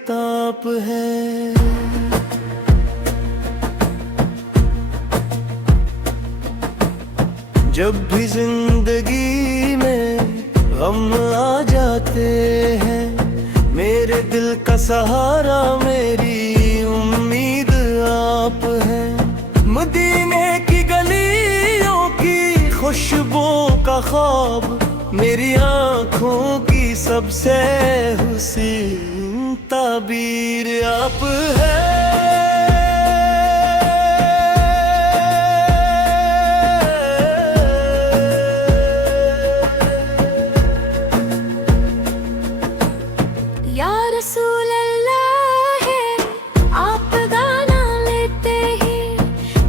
बेताब है। जब भी जिंदगी में गम आ जाते हैं, मेरे दिल का सहारा मेरी उम्मीद आप है। मदीने की गलियों की खुशबू का ख्वाब मेरी आँखों की सबसे हुस्न ताबीर आप है। या रसूल अल्लाह है, आप गाना लेते ही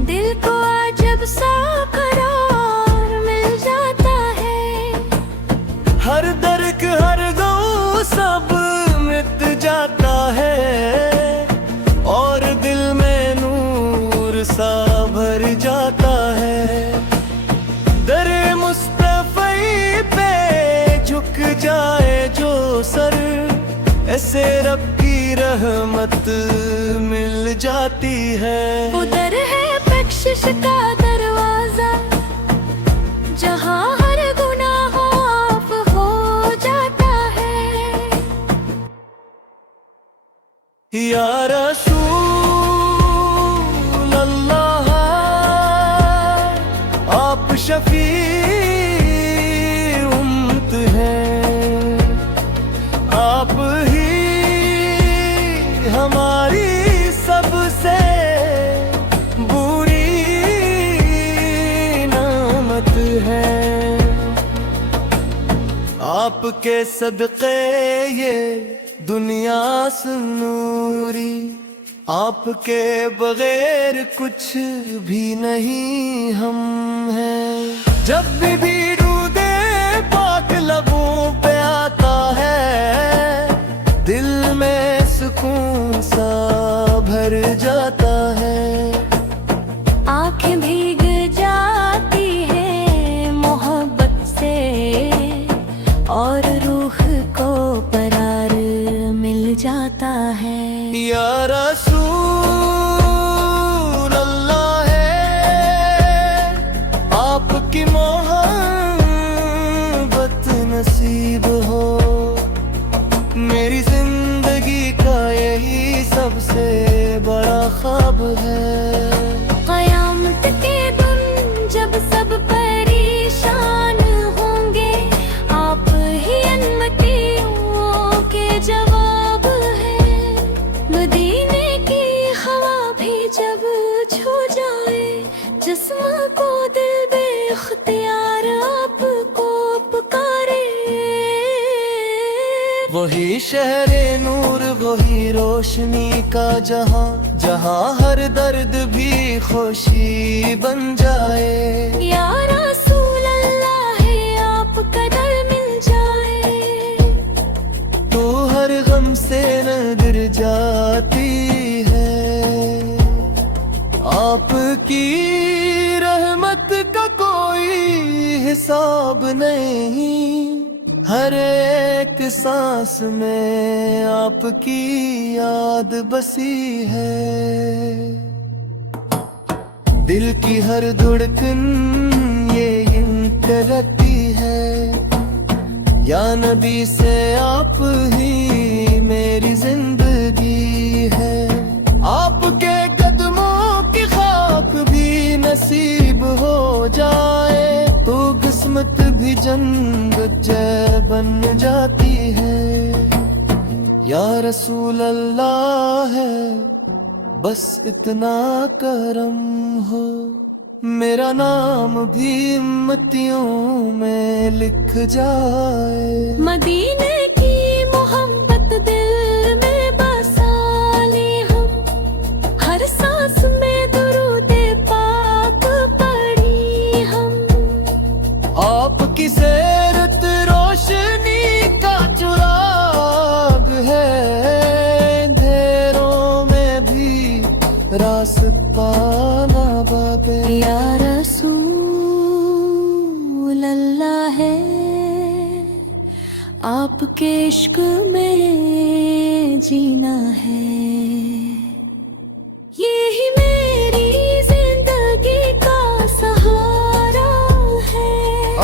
दिल को अजब सा करार मिल जाता है। हर दर्द हर गम सब मिट जाता है और दिल में नूर सा भर जाता है। दरे मुस्तफ़ी पे झुक जाए जो सर, ऐसे रब की रहमत मिल जाती है। उधर है बख्शिश का दरवाजा, जहाँ हर गुनाह माफ हो जाता है। या रसूल अल्लाह, आप शफी उम्मत हैं, आप ही हमारी सबसे बुरी नामत है। आपके सदक़े ये दुनिया सुनूरी, आपके बगैर कुछ भी नहीं हम हैं। जब भी रूदे पाक लबों पे आता है, दिल में सुकून सा भर जाता है। आँखें भीग जाती है मोहब्बत से और रूह को करार मिल जाता है। या रसूल अल्लाह है, आपकी मोहब्बत नसीब हो। मेरी जिंदगी का यही सबसे बड़ा ख्वाब है। क़यामत के दिन जब सब परेशान होंगे, आप ही अन्नतियों के जवाब है। मदीने की हवा भी जब छू जाए जिस्म को, दिल बेख्तियार आपको पुकारे। वही शहरे नूर, वही रोशनी का जहां, जहां हर दर्द भी खुशी बन जाए। या रसूल अल्लाह है, आप कदर मिल जाए तो हर गम से नजर जाती है। आपकी रहमत का कोई हिसाब नहीं, हर एक सांस में आपकी याद बसी है। दिल की हर धड़कन ये यूं कहती है, या नबी से आप ही मेरी जिंदगी है। आपके कदमों की खाक भी नसीब हो जाए तो किस्मत भी जन्नत जय बन जाती है। या रसूल अल्लाह है, बस इतना करम हो, मेरा नाम भी उम्मतियों में लिख जाए। मदीने की मोहब्बत दिल में बसा ले हम, हर सांस में दुरूदे पाक पढ़ी हम। आपकी सीरत रोशनी का चिराग है, अंधेरों में भी रास्ता ना बाबे। या रसूल अल्लाह है, आप आपके इश्क में जीना है, यही मेरी जिंदगी का सहारा है।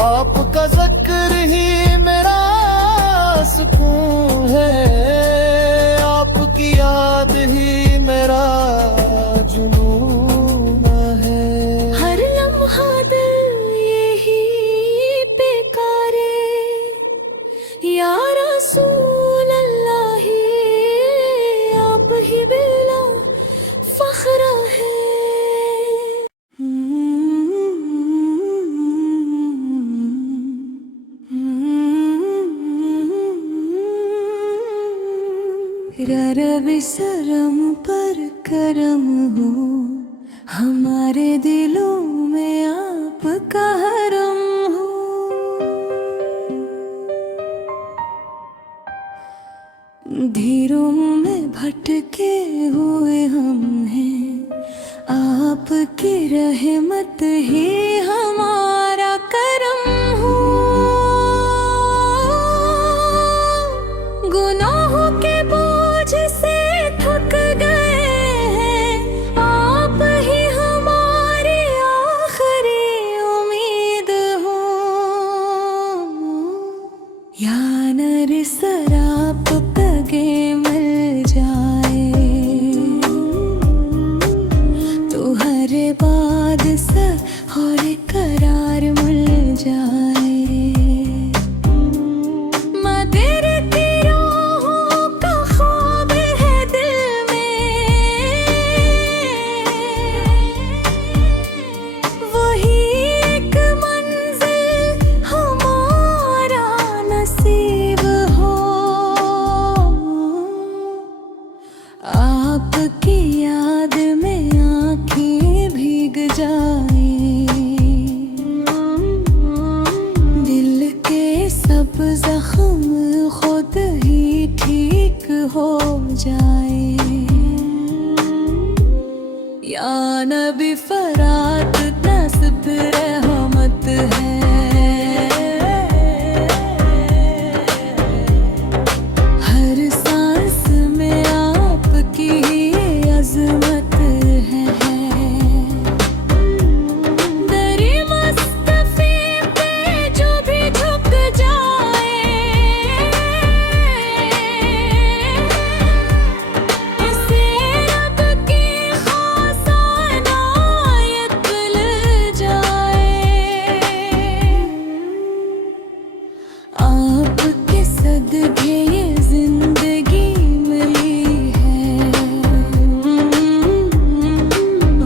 आपका जिक्र ही मेरा सुकून है, आपकी याद ही मेरा जुनून है। हर लम्हा दिल यही पुकारे, या रसूल अल्लाह ही आप ही बिला फख्र है। रब सरम पर करम हो, हमारे दिलों में आपका हरम हो। धीरों में भटके हुए हम हैं, आपकी रहमत ही हमारा करम हो। गुनाहों के बोझ से थक गए हैं, आप ही हमारी आखिरी उम्मीद हो। या नर सराप तगे मिल जाए, तो हर बात सा और करार मिल जाए। मदिर की राहों का ख्वाब है दिल में, वही एक मंजिल हमारा नसीब हो। आपकी याद में आँखें भीग जाए, दिल के सब जख्म खुद ही ठीक हो जाए। या नबी फरात नस्ब रहमत है, हर सांस में आपकी अजमत है। दरी मुस्तफी पे जो भी झुक जाए, इसे रब की खास इनायत मिल जाए। आपके सदके ये जिंदगी मिली है,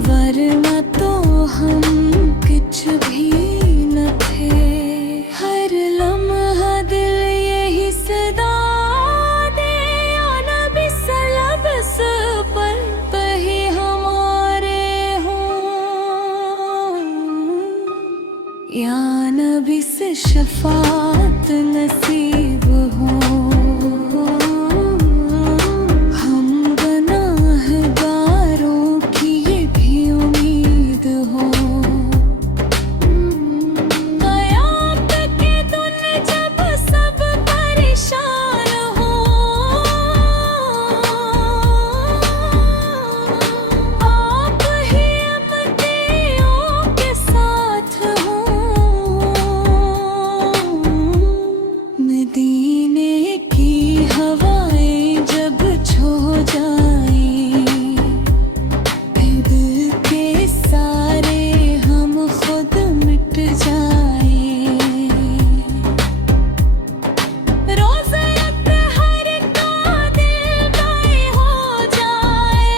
वरना तो हम कुछ भी न थे। हर लम्हा दिल यही सदा दे, या नबी सलब पर ही हमारे हों। या नबी से शफात नसीब हो, हम गुनाहगारों की ये भी उम्मीद हो। क़यामत के दिन जब सब परेशान हो, आप ही अमदियों के साथ हो। मदीने की हवाएं जब छो जाएं, फिर दिल के सारे हम खुद मिट जाएं। रोज़े अत्हर का दिल गाए हो जाए,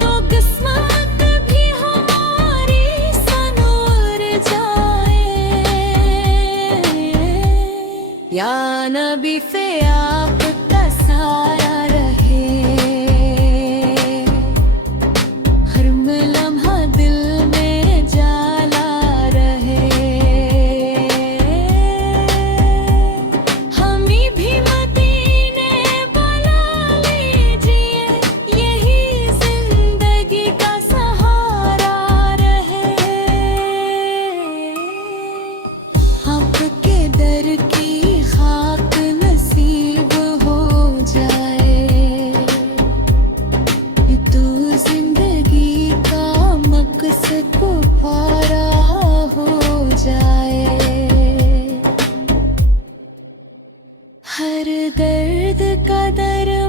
तो किस्मत भी हमारी संवर जाए। या नबी पे आपका साया रहे, हर लम्हा दिल में जाला रहे। हमें भी मदीने बुला लीजिए, यही जिंदगी का सहारा रहे। हर दर्द का दरमान